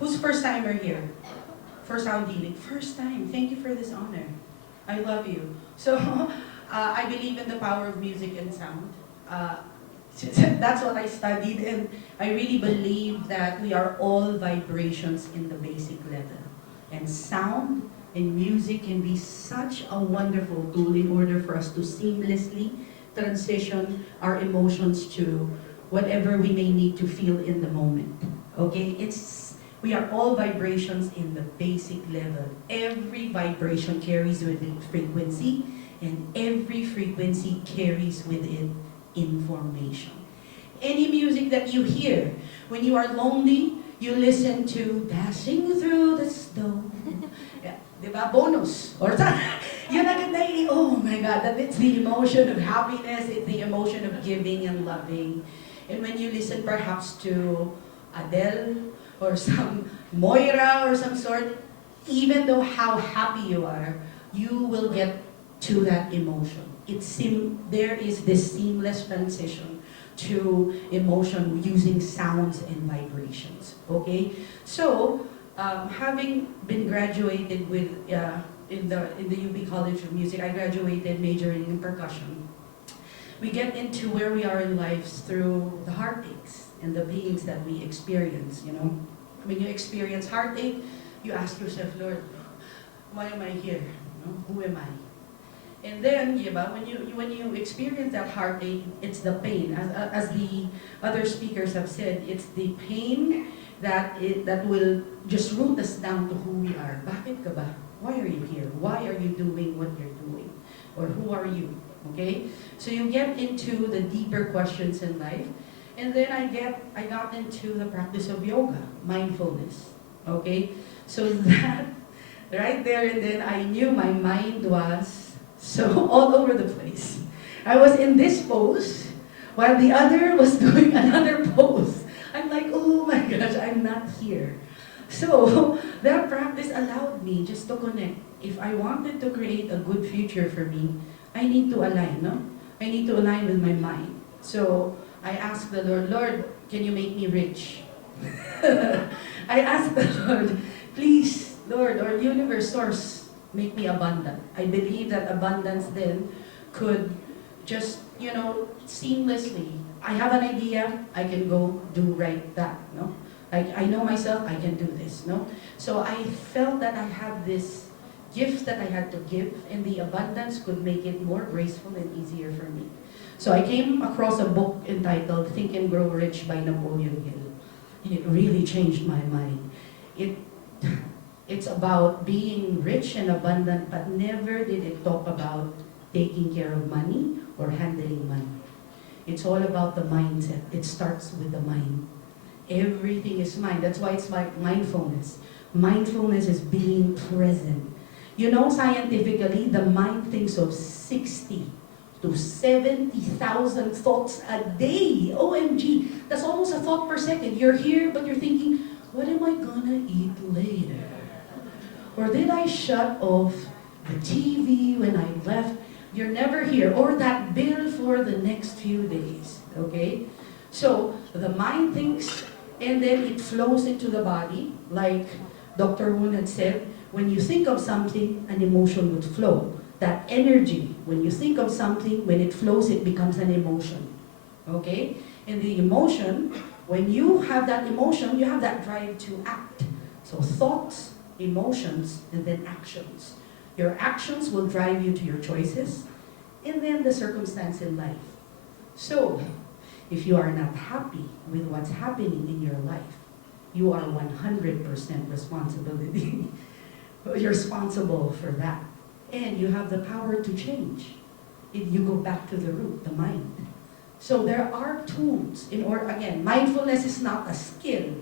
Who's first timer here? For sound healing? First time. Thank you for this honor. I love you. So, I believe in the power of music and sound. That's what I studied, and I really believe that we are all vibrations in the basic level. And sound and music can be such a wonderful tool in order for us to seamlessly transition our emotions to whatever we may need to feel in the moment. Okay? We are all vibrations in the basic level. Every vibration carries with it frequency, and every frequency carries with it information. Any music that you hear, when you are lonely, you listen to Dashing Through the Snow. Yeah, diba? Bonus. Or yun agad na oh my God, that it's the emotion of happiness, it's the emotion of giving and loving. And when you listen perhaps to Adele, or some Moira, or some sort, even though how happy you are, you will get to that emotion. There is this seamless transition to emotion using sounds and vibrations. Okay, so having been graduated with in the UP College of Music, I graduated majoring in percussion. We get into where we are in lives through the heartaches and the pains that we experience. You know, when you experience heartache, you ask yourself, Lord, why am I here? You know, who am I? And then, when you experience that heartache, it's the pain. As the other speakers have said, it's the pain that will just root us down to who we are. Bakit ka ba? Why are you here? Why are you doing what you're doing? Or who are you? Okay? So you get into the deeper questions in life. And then I got into the practice of yoga, mindfulness. Okay? So that, right there and then, I knew my mind was so all over the place. I was in this pose, while the other was doing another pose. I'm like, oh my gosh, I'm not here. So that practice allowed me just to connect. If I wanted to create a good future for me, I need to align, no? I need to align with my mind. So I asked the Lord, Lord, can you make me rich? I asked the Lord, please, Lord, or universe, source, make me abundant. I believe that abundance then could just, seamlessly. I have an idea, I can go do right that, no? I know myself, I can do this, no? So I felt that I had this gift that I had to give, and the abundance could make it more graceful and easier for me. So I came across a book entitled Think and Grow Rich by Napoleon Hill, and it really changed my mind. It's about being rich and abundant, but never did it talk about taking care of money or handling money. It's all about the mindset. It starts with the mind. Everything is mind. That's why it's like mindfulness. Mindfulness is being present. You know, scientifically, the mind thinks of 60 to 70,000 thoughts a day. OMG. That's almost a thought per second. You're here, but you're thinking, what am I gonna eat later? Or did I shut off the TV when I left? You're never here. Or that bill for the next few days. Okay? So the mind thinks, and then it flows into the body. Like Dr. Woon had said, when you think of something, an emotion would flow. That energy, when you think of something, when it flows, it becomes an emotion. Okay? And the emotion, when you have that emotion, you have that drive to act. So thoughts, emotions, and then actions. Your actions will drive you to your choices, and then the circumstance in life. So, if you are not happy with what's happening in your life, you are 100% responsibility. You're responsible for that. And you have the power to change. If you go back to the root, the mind. So there are tools in order, again, mindfulness is not a skill,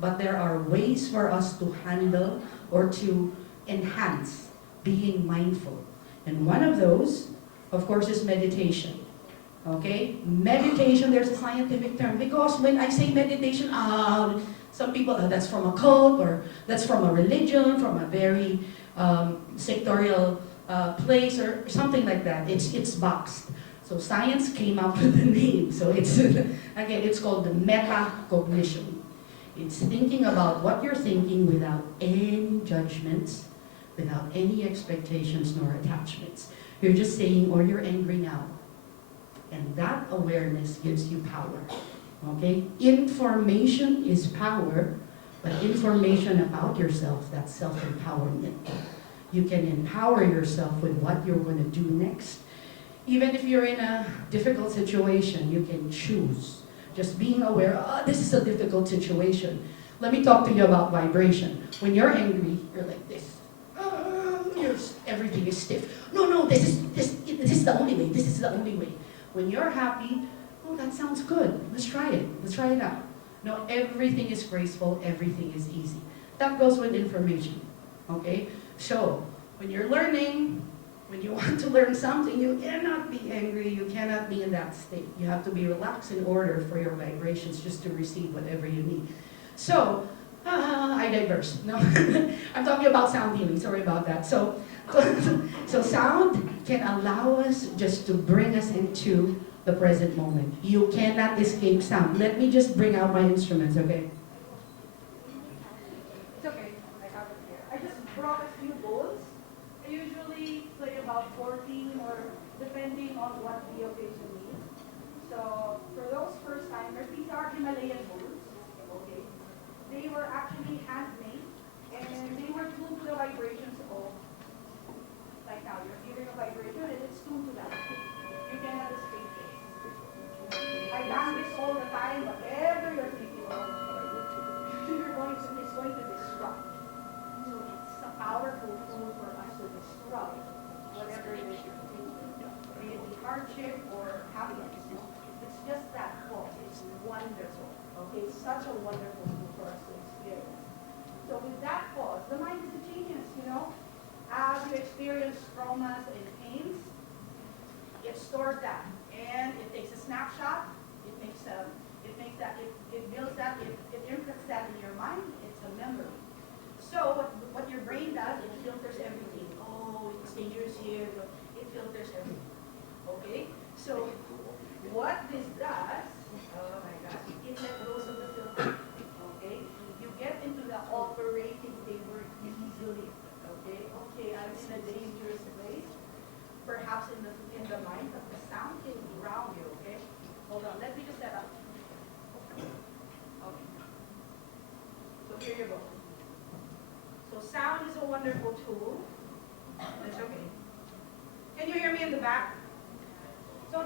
but there are ways for us to handle or to enhance being mindful. And one of those, of course, is meditation. Okay? Meditation, there's a scientific term. Because when I say meditation, some people, that's from a cult, or that's from a religion, from a very sectorial place, or something like that. It's boxed. So science came up with the name. So it's, again, it's called the metacognition. It's thinking about what you're thinking without any judgments, without any expectations nor attachments. You're just saying, or you're angry now. And that awareness gives you power. Okay? Information is power, but information about yourself, that's self-empowerment. You can empower yourself with what you're going to do next. Even if you're in a difficult situation, you can choose. Just being aware, oh, this is a difficult situation. Let me talk to you about vibration. When you're angry, you're like this. Everything is stiff. No, this is the only way. This is the only way. When you're happy, oh, that sounds good. Let's try it. Let's try it out. No, everything is graceful. Everything is easy. That goes with information. Okay? So, when you're learning, when you want to learn something, you cannot be angry. You cannot be in that state. You have to be relaxed in order for your vibrations just to receive whatever you need. So, I diverse. No, I'm talking about sound healing. Sorry about that. So sound can allow us just to bring us into the present moment. You cannot escape sound. Let me just bring out my instruments, okay? It's okay. I have it here. I just brought a few bowls. I usually play about 14 or depending on what the occasion needs. So for those first timers, these are Himalayan bowls. Okay. They were actually handmade and they were tuned to the vibrations of, like now, you're hearing a vibration and it's tuned to that. You cannot escape this. I bang this all the time, whatever you're thinking of, it's going to disrupt. So it's a powerful tool for us to disrupt whatever it is you're thinking. Be it be hardship or happiness. It's just that pause. It's wonderful. Okay, such a wonderful tool for us to experience. So with that pause, the mind is a genius, As you experience traumas and pains, it stores that. And it takes a snapshot, it builds that, it imprints that in your mind, it's a memory. So what your brain does, it filters everything. Oh, it's dangerous here, it filters everything. Okay? So what this does, oh my gosh, it let goes of the filter. Okay? You get into the operating table easily. Okay, I'm in a dangerous place. Perhaps in the mind, but the sound can ground you, okay? Hold on, let me just set up. Okay. So here you go. So sound is a wonderful tool. That's okay. Can you hear me in the back? So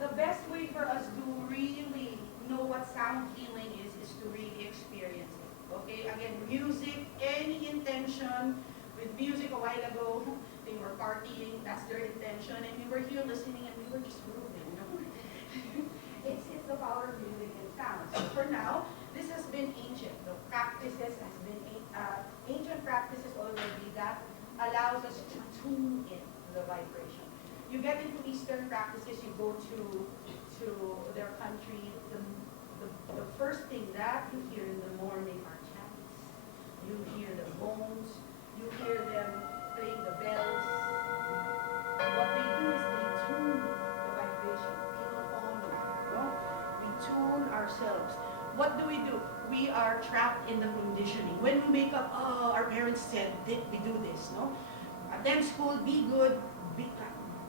the best way for us to really know what sound healing is to really experience it. Okay? Again, music, any intention. With music a while ago, they were partying, that's their intention, and we were here listening and we were just moving, It's the power of music and sound. So for now, this has been ancient. The practices has been ancient practices already that allows us to tune in the vibration. You get into Eastern practices, you go to their country, the first thing that you hear in the morning are chants. You hear the bones. You hear them playing the bells. What they do is they tune the vibration. We tune ourselves. What do? We are trapped in the conditioning. When we wake up, oh, our parents said we do this, no? Attend school, be good,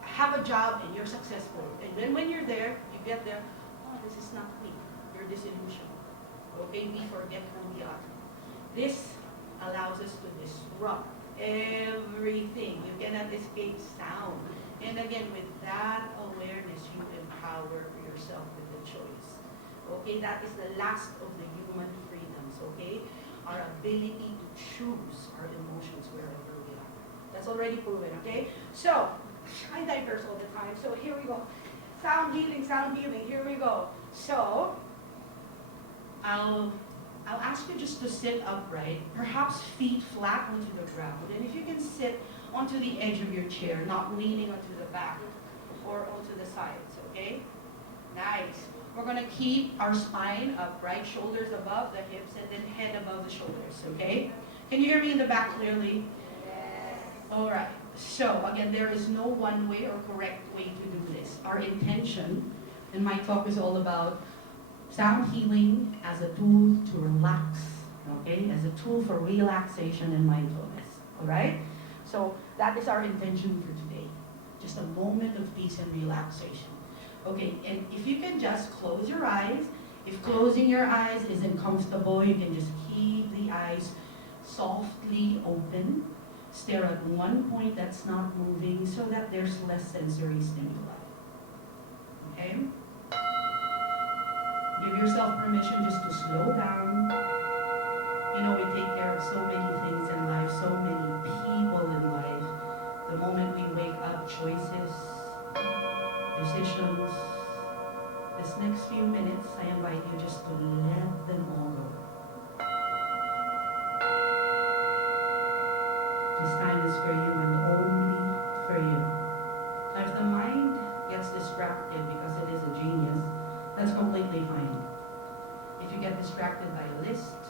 have a job, and you're successful. And then when you're there, you get there, oh, this is not me. You're disillusioned. Okay, we forget who we are. This allows us to disrupt everything. You cannot escape sound. And again, with that awareness, you empower yourself with the choice. Okay, that is the last of the human freedoms, okay? Our ability to choose our emotions wherever we are. That's already proven, okay? So, I diverse all the time. So here we go. Sound healing, here we go. So, I'll ask you just to sit upright, perhaps feet flat onto the ground. And if you can sit onto the edge of your chair, not leaning onto the back or onto the sides, okay? Nice. We're going to keep our spine upright, shoulders above the hips, and then head above the shoulders, okay? Can you hear me in the back clearly? Yes. All right. So, again, there is no one way or correct way to do this. Our intention, and my talk is all about Sound healing as a tool to relax, okay? As a tool for relaxation and mindfulness, all right? So that is our intention for today. Just a moment of peace and relaxation. Okay, and if you can just close your eyes. If closing your eyes isn't comfortable, you can just keep the eyes softly open. Stare at one point that's not moving so that there's less sensory stimuli. Okay? Give yourself permission just to slow down. You know, we take care of so many things in life, so many people in life. The moment we wake up, choices, decisions. This next few minutes, I invite you just to let them all go. This time is for you and only for you. Now, if the mind gets distracted because it is a genius, that's completely fine. If you get distracted by a list,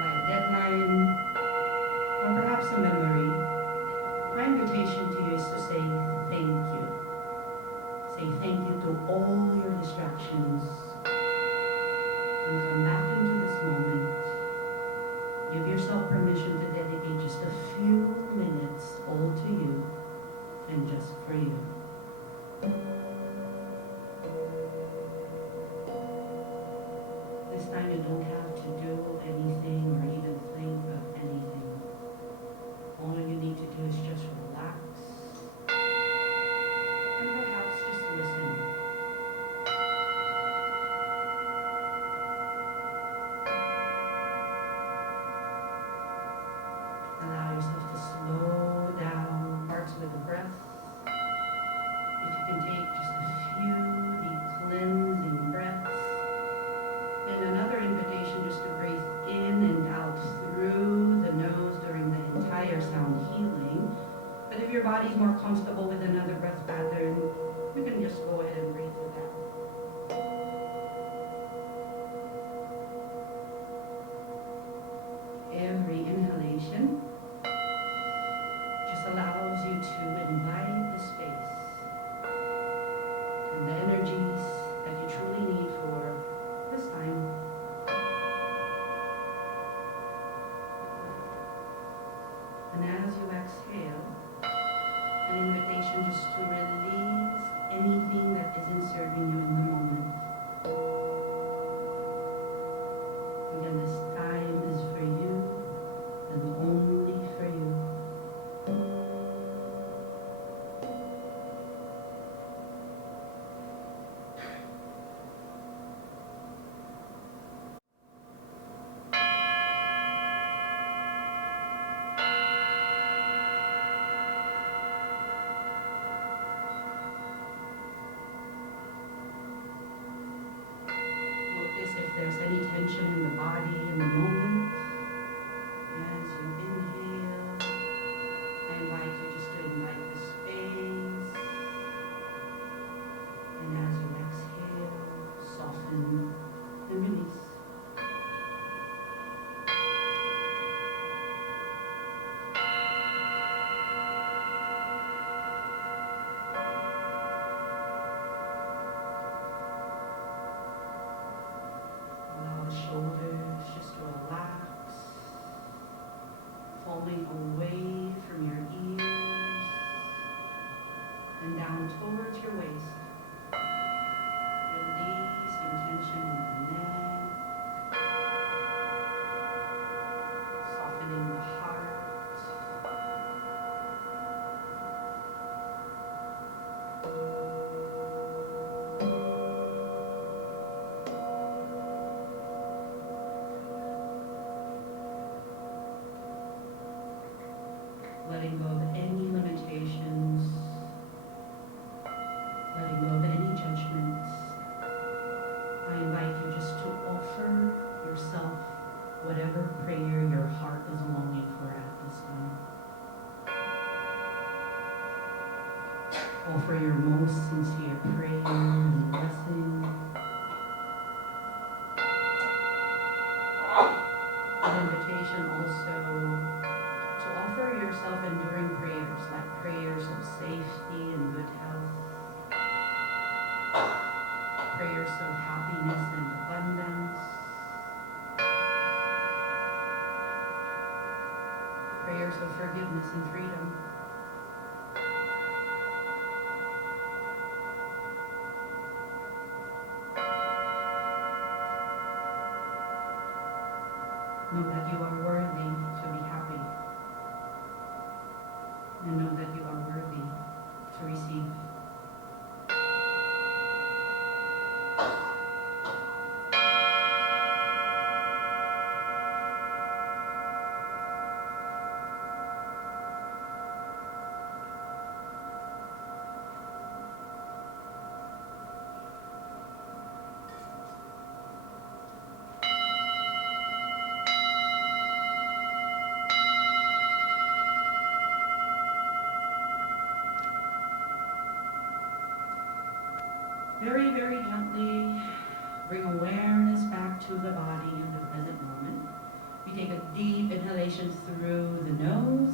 by a deadline, or perhaps a memory, my invitation to you is to say thank you. Say thank you to all your distractions and come back into this moment. Give yourself permission to dedicate just a few minutes all to you and just for you. This time you don't have to do anything or even think of anything. All you need to do is just relax and perhaps just listen. Allow yourself to slow down. Starts with the breath. If you can take just a few deep cleansing breaths. And another invitation just to breathe in and out through the nose during the entire sound healing. But if your body's more comfortable with another breath pattern, you can just go ahead and breathe with that. Every inhalation just allows you to invite the space and the energies that you truly need for this time. And as you exhale, an invitation just to release anything that isn't serving you in the moment. Again, this time is for you and only for you. Notice if there's any tension in the body in the moment. As you inhale, I invite you just to invite the space. And as you exhale, soften and release. Allow the shoulders just to relax, falling away from your ears and down towards your waist. Releasing tension in the neck, softening the heart. Letting go of any limitations, letting go of any judgments. I invite you just to offer yourself whatever prayer your heart is longing for at this time. Offer your most sincere prayer and blessing. An invitation also to offer yourself enduring prayers, like prayers of safety and good health, prayers of peace and freedom. Know that you are worthy to be happy. And know that you are worthy to receive. Very, very gently bring awareness back to the body in the present moment. You take a deep inhalation through the nose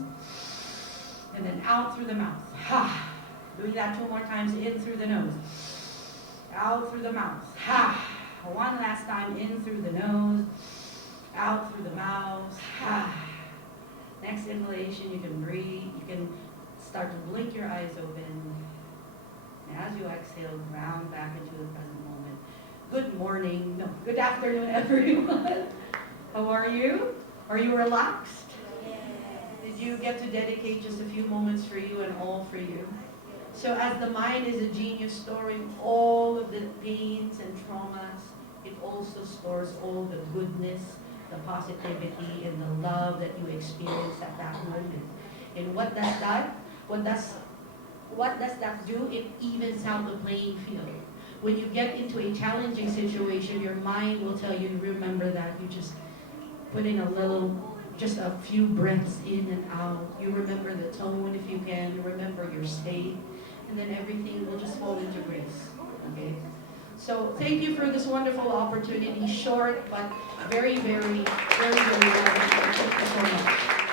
and then out through the mouth. Ha! Doing that 2 more times, in through the nose, out through the mouth. Ha! One last time, in through the nose, out through the mouth. Ha! Next inhalation, you can breathe. You can start to blink your eyes open. As you exhale, ground back into the present moment. Good morning, no, good afternoon, everyone. How are you? Are you relaxed? Yes. Did you get to dedicate just a few moments for you and all for you? So as the mind is a genius storing all of the pains and traumas, it also stores all the goodness, the positivity, and the love that you experience at that moment. And what does that? What does that do? It evens out the playing field. When you get into a challenging situation, your mind will tell you to remember that. You just put in just a few breaths in and out. You remember the tone if you can. You remember your state. And then everything will just fall into grace. Okay? So thank you for this wonderful opportunity. Short, but very, very, very, very well. Thank you so much.